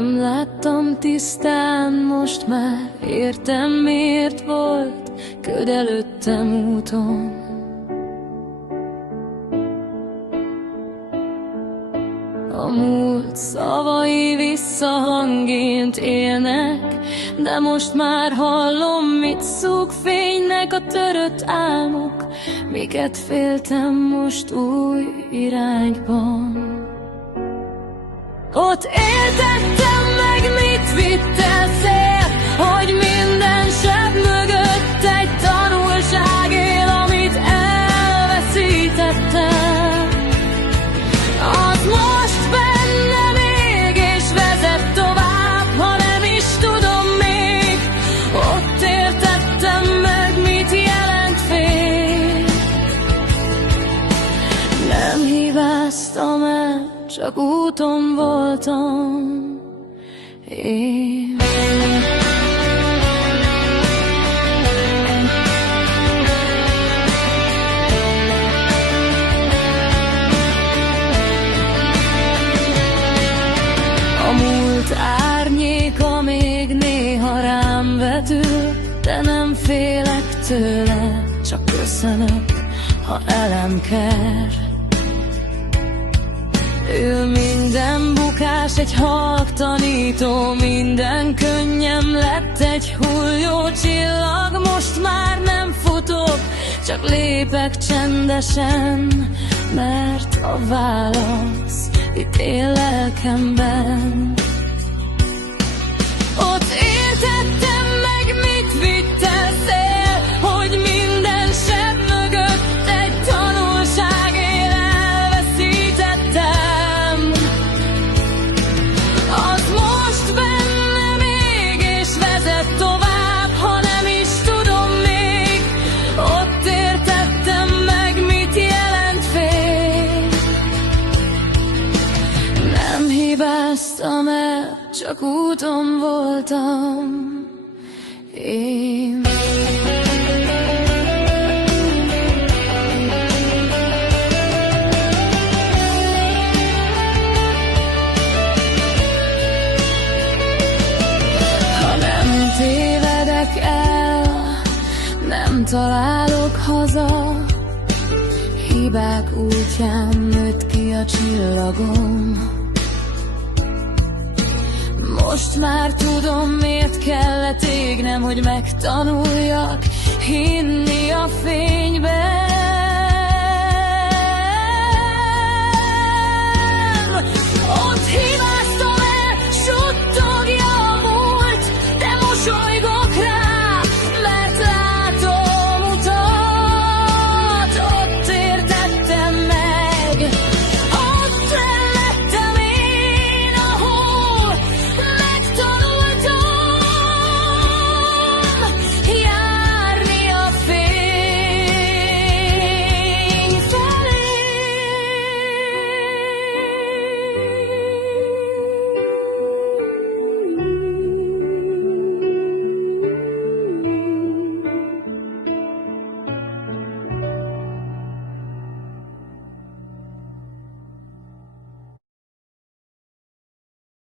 Nem láttam tisztán, most már értem, miért volt köd előttem úton. A múlt szavai visszahangként élnek, de most már hallom, mit szúg fénynek a törött álmok, miket féltem most új irányban. Ott éltettem meg, mit vitt el szél, hogy minden seb mögött egy tanulság él, amit elveszítettem. Az most bennem ég és vezet tovább, ha nem is tudom még. Ott értettem meg, mit jelent fél. Nem hibáztam el, csak úton voltam én. A múlt árnyéka még néha rám vetül, de nem félek tőle, csak köszönök, ha elemker. Ő minden bukás egy halk tanító, minden könnyem lett egy hulló csillag. Most már nem futok, csak lépek csendesen, mert a válasz itt él lelkemben. Ott értettem meg, mit vitt el szél, hogy minden seb mögött egy tanulság él, elveszítettem. Az most bennem ég és vezet tovább, ha nem is tudom még. Ott értettem meg, mit jelent fél. Nem hibáztam el, csak úton voltam én. Ha nem tévedek el, nem találok haza, hibák útján nőtt ki a csillagom. Most már tudom, miért kellett égnem, hogy megtanuljak hinni a fénybe.